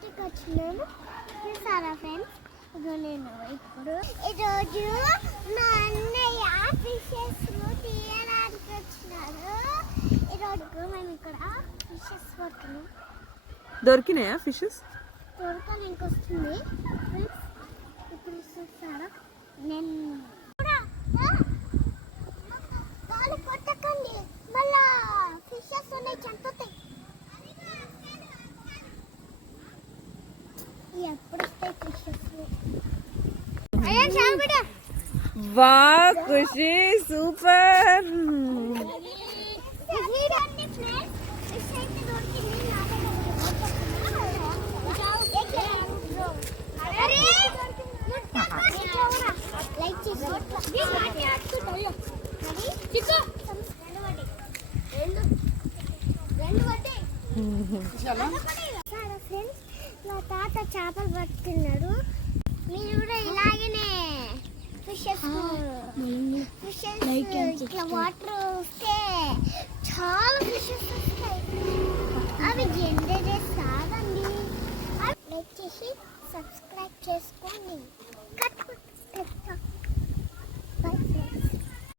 ఇంటికి వచ్చినాము. చూసారా ఫ్రెండ్స్, ఇదో నేను ఇప్పుడు ఈరోజు మా అన్నయ్య ఫిషెస్ తీయడానికి వచ్చినారు. ఈరోజు మేము ఇక్కడ ఫిషెస్ పట్టుకున్నాం. దొరికినాయా ఫిషెస్? దొరకడానికి వస్తుంది ఫ్రెండ్స్. ఇప్పుడు చూసారా, నేను వాళ్ళు పట్టకండి, మళ్ళా ఫిషెస్ ఉన్నాయి చంపుతాయి. ఎప్పుడు వస్తాయి ఫిషెస్? వా ఖుషి సూపర్. ఫ్రెండ్స్, మా తాత చేపలు పట్టుకున్నాడు. మీరు కూడా ఇలాగనే ఫిషెస్ ఇట్లా వాటర్ వస్తే చాలా ఫిషెస్ వస్తాయి. అవి ఎంజాయ్ చేస్తారండి. లైక్ చేసి సబ్స్క్రైబ్ చేసుకోండి. కట్